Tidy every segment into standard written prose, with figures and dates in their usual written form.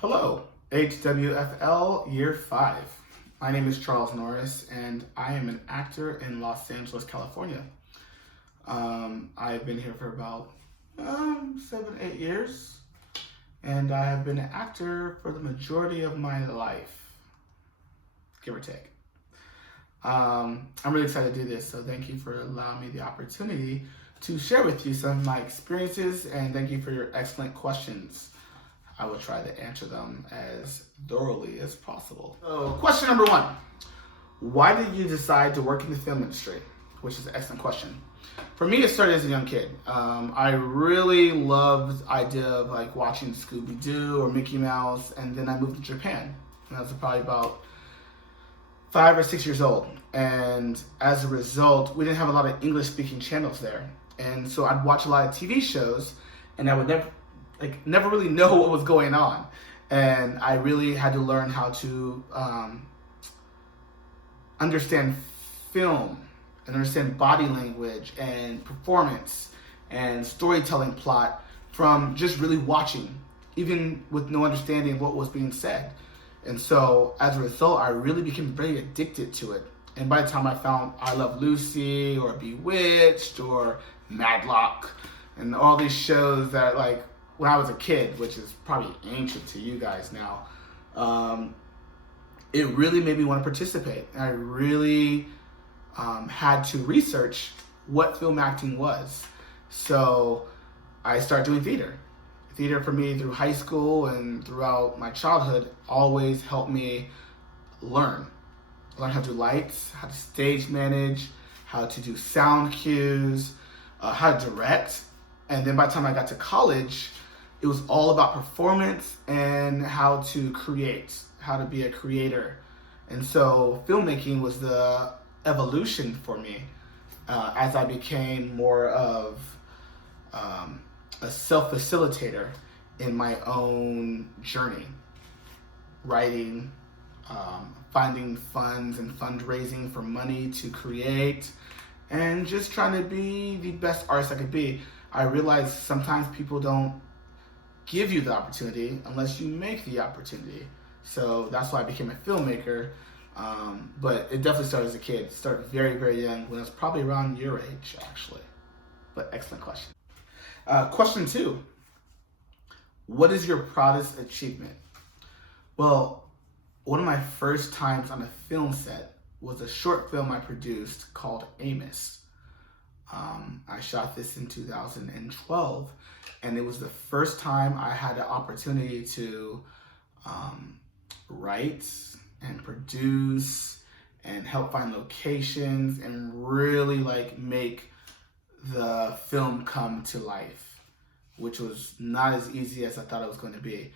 Hello, HWFL Year 5. My name is Charles Norris, and I am an actor in Los Angeles, California. I've been here for about 7, 8 years, and I have been an actor for the majority of my life, give or take. I'm really excited to do this, so thank you for allowing me the opportunity to share with you some of my experiences, and thank you for your excellent questions. I will try to answer them as thoroughly as possible. So, question number 1. Why did you decide to work in the film industry? Which is an excellent question. For me, it started as a young kid. I really loved the idea of like watching Scooby-Doo or Mickey Mouse, and then I moved to Japan. And I was probably about 5 or 6 years old. And as a result, we didn't have a lot of English-speaking channels there. And so I'd watch a lot of TV shows, and I would never really know what was going on. And I really had to learn how to understand film and understand body language and performance and storytelling plot from just really watching, even with no understanding of what was being said. And so as a result, I really became very addicted to it. And by the time I found I Love Lucy or Bewitched or Madlock and all these shows that like when I was a kid, which is probably ancient to you guys now, it really made me want to participate. And I really had to research what film acting was. So I started doing theater. Theater for me through high school and throughout my childhood always helped me learn how to do lights, how to stage manage, how to do sound cues, how to direct. And then by the time I got to college, it was all about performance and how to create, how to be a creator. And so filmmaking was the evolution for me as I became more of a self-facilitator in my own journey. Writing, finding funds and fundraising for money to create, and just trying to be the best artist I could be. I realized sometimes people don't give you the opportunity unless you make the opportunity. So that's why I became a filmmaker. But it definitely started as a kid. It started very, very young, when I was probably around your age, actually. But excellent question. Question 2. What is your proudest achievement? Well, one of my first times on a film set was a short film I produced called Amos. I shot this in 2012, and it was the first time I had the opportunity to write and produce and help find locations and really like make the film come to life, which was not as easy as I thought it was going to be.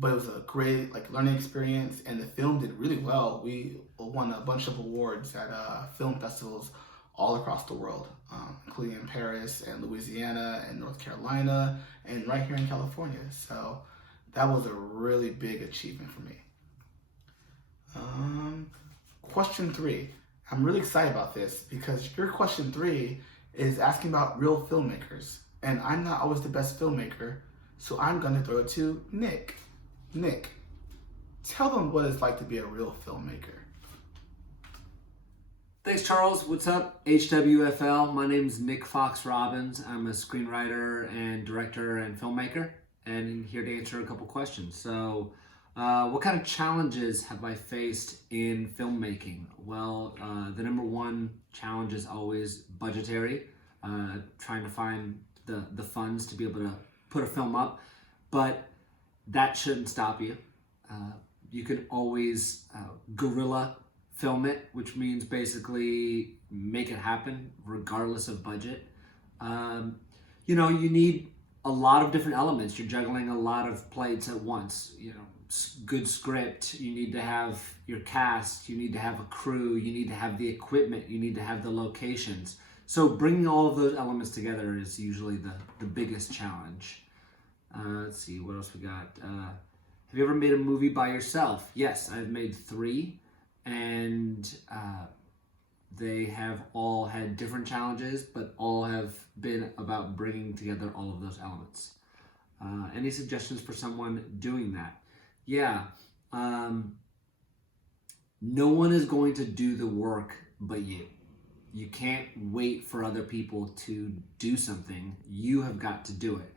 But it was a great learning experience, and the film did really well. We won a bunch of awards at film festivals all across the world, including in Paris and Louisiana and North Carolina and right here in California. So that was a really big achievement for me. Question 3. I'm really excited about this because your question 3 is asking about real filmmakers, and I'm not always the best filmmaker, so I'm going to throw it to Nick. Nick, tell them what it's like to be a real filmmaker. Thanks, Charles. What's up, HWFL? My name is Nick Fox Robbins. I'm a screenwriter and director and filmmaker, and I'm here to answer a couple questions. So, what kind of challenges have I faced in filmmaking? Well, the number one challenge is always budgetary, trying to find the funds to be able to put a film up, but that shouldn't stop you. You can always guerrilla film it, which means basically make it happen regardless of budget. You need a lot of different elements. You're juggling a lot of plates at once. Good script, you need to have your cast, you need to have a crew, you need to have the equipment, you need to have the locations. So bringing all of those elements together is usually the biggest challenge. Let's see, what else we got? Have you ever made a movie by yourself? Yes, I've made 3, and they have all had different challenges, but all have been about bringing together all of those elements. Any suggestions for someone doing that? Yeah. No one is going to do the work but you. You can't wait for other people to do something. You have got to do it.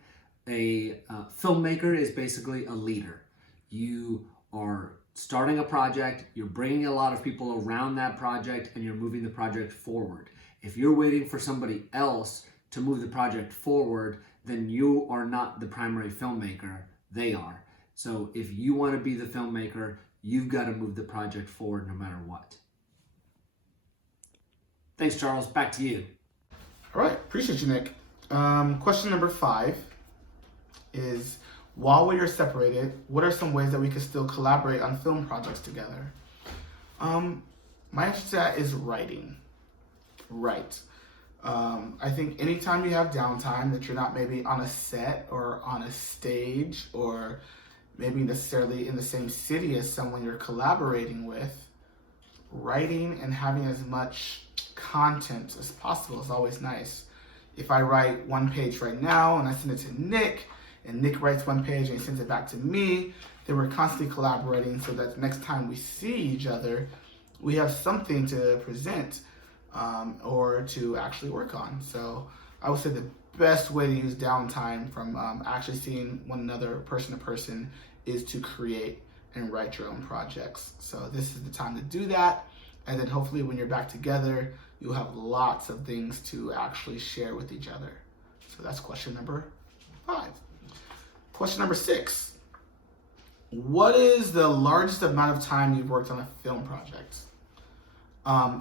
A filmmaker is basically a leader. You are starting a project, you're bringing a lot of people around that project, and you're moving the project forward. If you're waiting for somebody else to move the project forward, then you are not the primary filmmaker, they are. So if you want to be the filmmaker, you've got to move the project forward no matter what. Thanks, Charles. Back to you. All right, appreciate you, Nick. Question number 5 is, while we are separated, what are some ways that we could still collaborate on film projects together? My answer to that is writing. Write. I think anytime you have downtime that you're not maybe on a set or on a stage or maybe necessarily in the same city as someone you're collaborating with, writing and having as much content as possible is always nice. If I write one page right now and I send it to Nick, and Nick writes one page and he sends it back to me, then we're constantly collaborating so that the next time we see each other, we have something to present or to actually work on. So I would say the best way to use downtime from actually seeing one another person to person is to create and write your own projects. So this is the time to do that. And then hopefully when you're back together, you'll have lots of things to actually share with each other. So that's question number 5. Question number 6. What is the largest amount of time you've worked on a film project?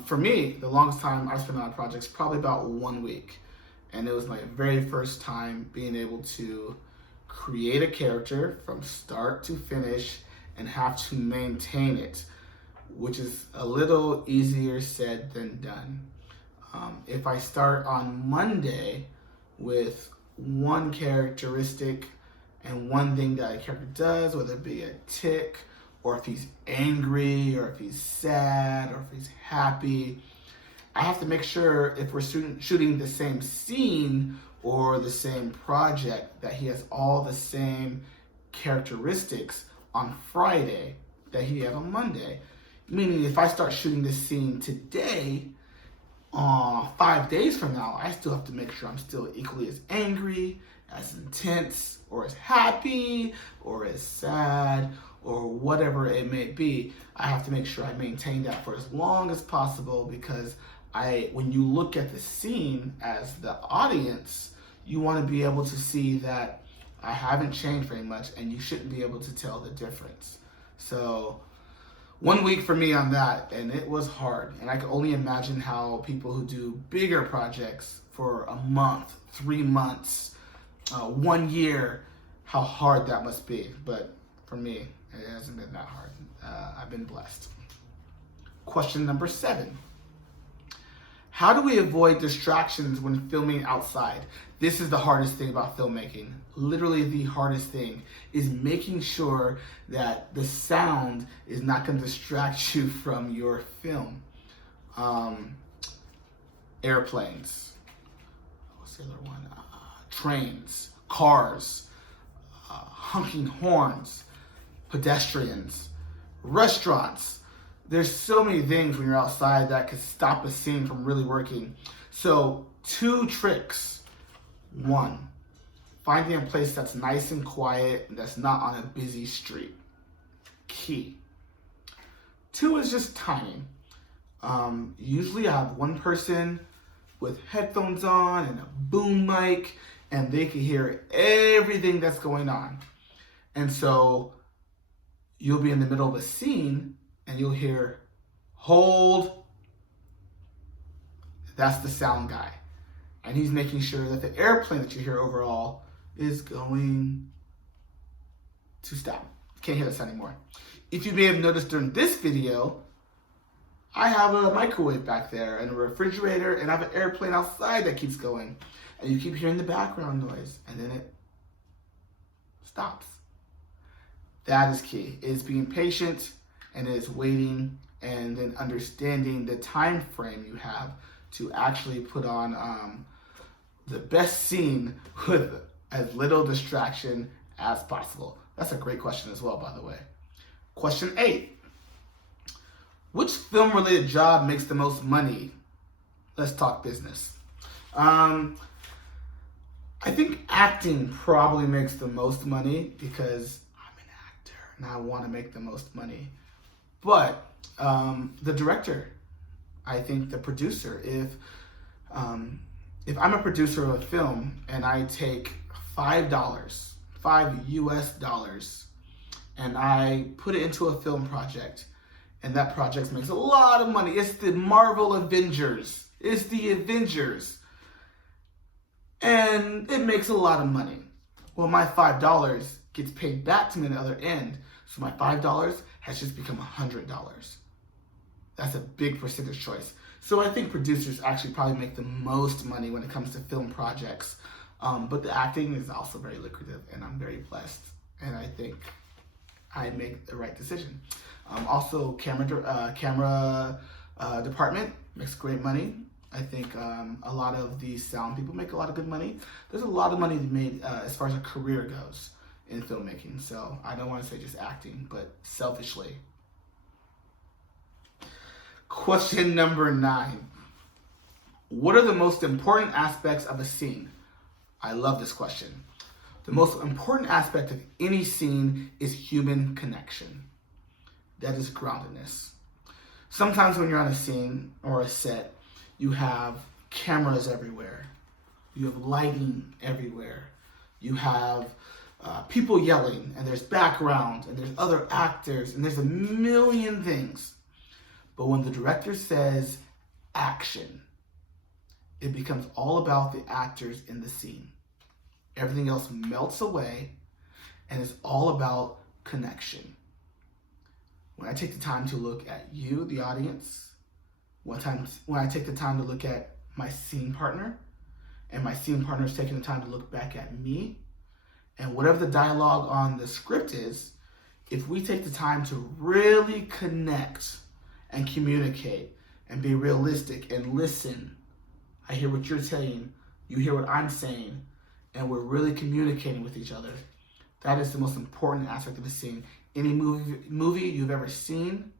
For me, the longest time I've spent on a project is probably about 1 week. And it was my very first time being able to create a character from start to finish and have to maintain it, which is a little easier said than done. If I start on Monday with one characteristic and one thing that a character does, whether it be a tick, or if he's angry, or if he's sad, or if he's happy, I have to make sure if we're shooting the same scene or the same project that he has all the same characteristics on Friday that he had on Monday. Meaning if I start shooting this scene today, 5 days from now, I still have to make sure I'm still equally as angry, as intense, or as happy, or as sad, or whatever it may be. I have to make sure I maintain that for as long as possible, because when you look at the scene as the audience, you want to be able to see that I haven't changed very much, and you shouldn't be able to tell the difference. So 1 week for me on that, and it was hard. And I can only imagine how people who do bigger projects for a month, 3 months, 1 year, how hard that must be. But for me, it hasn't been that hard. I've been blessed. Question number 7. How do we avoid distractions when filming outside? This is the hardest thing about filmmaking. Literally the hardest thing is making sure that the sound is not going to distract you from your film. Airplanes. What's the other one? Trains, cars, honking horns, pedestrians, restaurants. There's so many things when you're outside that could stop a scene from really working. So 2 tricks. 1, finding a place that's nice and quiet and that's not on a busy street. Key. 2 is just timing. Usually I have one person with headphones on and a boom mic, and they can hear everything that's going on. And so you'll be in the middle of a scene and you'll hear, hold. That's the sound guy. And he's making sure that the airplane that you hear overall is going to stop. Can't hear this anymore. If you may have noticed during this video, I have a microwave back there and a refrigerator, and I have an airplane outside that keeps going. And you keep hearing the background noise, and then it stops. That is key. It is being patient, and it is waiting, and then understanding the time frame you have to actually put on the best scene with as little distraction as possible? That's a great question as well, by the way. Question 8. Which film-related job makes the most money? Let's talk business. I think acting probably makes the most money because I'm an actor and I want to make the most money. But the director, I think the producer, if I'm a producer of a film and I take $5 US, and I put it into a film project, and that project makes a lot of money. It's the Marvel Avengers. It's the Avengers. And it makes a lot of money. Well, my $5 gets paid back to me on the other end. So my $5 has just become $100. That's a big percentage choice. So I think producers actually probably make the most money when it comes to film projects. But the acting is also very lucrative, and I'm very blessed. And I think I make the right decision. Also, camera department makes great money. I think a lot of the sound people make a lot of good money. There's a lot of money made as far as a career goes in filmmaking. So I don't want to say just acting, but selfishly. Question number 9. What are the most important aspects of a scene? I love this question. The most important aspect of any scene is human connection. That is groundedness. Sometimes when you're on a scene or a set, you have cameras everywhere. You have lighting everywhere. You have people yelling, and there's background, and there's other actors, and there's a million things. But when the director says action, it becomes all about the actors in the scene. Everything else melts away, and it's all about connection. When I take the time to look at you, the audience, when I take the time to look at my scene partner, and my scene partner is taking the time to look back at me, and whatever the dialogue on the script is, if we take the time to really connect and communicate and be realistic and listen, I hear what you're saying, you hear what I'm saying, and we're really communicating with each other. That is the most important aspect of the scene. Any movie you've ever seen,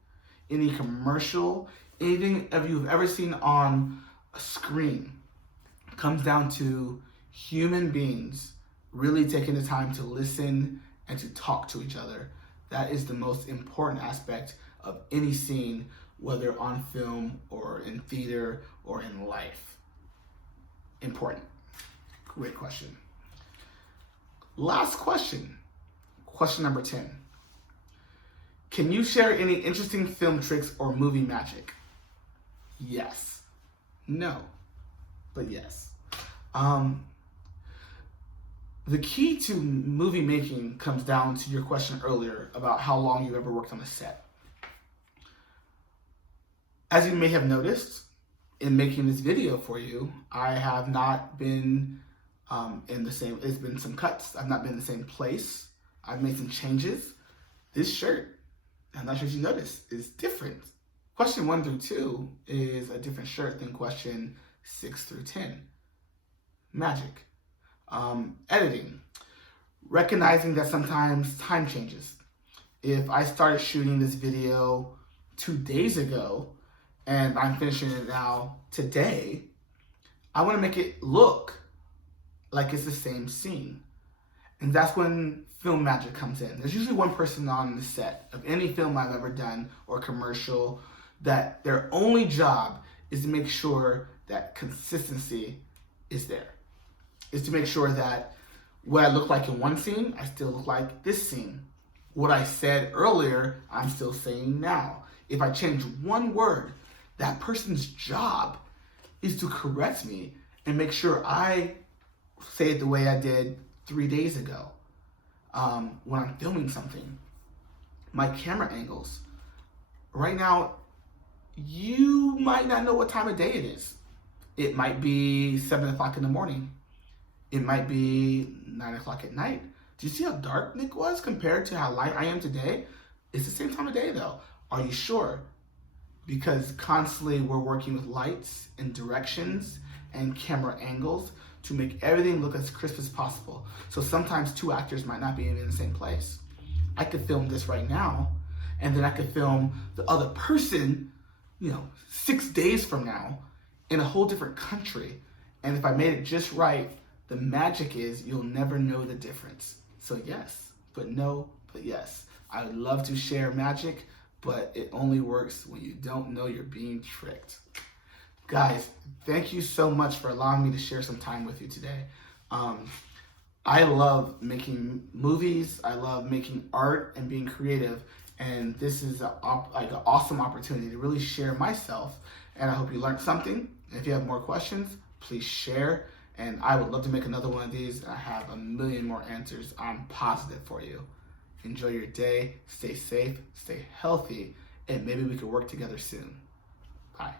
any commercial, anything you've ever seen on a screen comes down to human beings really taking the time to listen and to talk to each other. That is the most important aspect of any scene, whether on film or in theater or in life. Important. Great question. Last question. Question number 10. Can you share any interesting film tricks or movie magic? Yes. No. But yes. The key to movie making comes down to your question earlier about how long you ever worked on a set. As you may have noticed in making this video for you, I have not been in the same, it's been some cuts. I've not been in the same place. I've made some changes. This shirt, I'm not sure if you noticed, is different. Question 1 through 2 is a different shirt than question 6 through 10. Magic. Editing. Recognizing that sometimes time changes. If I started shooting this video 2 days ago and I'm finishing it now today, I want to make it look like it's the same scene. And that's when film magic comes in. There's usually one person on the set of any film I've ever done or commercial that their only job is to make sure that consistency is there. Is to make sure that what I look like in one scene, I still look like this scene. What I said earlier, I'm still saying now. If I change one word, that person's job is to correct me and make sure I say it the way I did 3 days ago. When I'm filming something, my camera angles. Right now, you might not know what time of day it is. It might be 7 o'clock in the morning. It might be 9 o'clock at night. Do you see how dark Nick was compared to how light I am today? It's the same time of day though. Are you sure? Because constantly we're working with lights and directions and camera angles to make everything look as crisp as possible. So sometimes two actors might not be in the same place. I could film this right now, and then I could film the other person, 6 days from now in a whole different country. And if I made it just right, the magic is you'll never know the difference. So yes, but no, but yes. I would love to share magic, but it only works when you don't know you're being tricked. Guys, thank you so much for allowing me to share some time with you today. I love making movies. I love making art and being creative. And this is an awesome opportunity to really share myself. And I hope you learned something. If you have more questions, please share. And I would love to make another one of these. I have a million more answers, I'm positive, for you. Enjoy your day. Stay safe. Stay healthy. And maybe we could work together soon. Bye.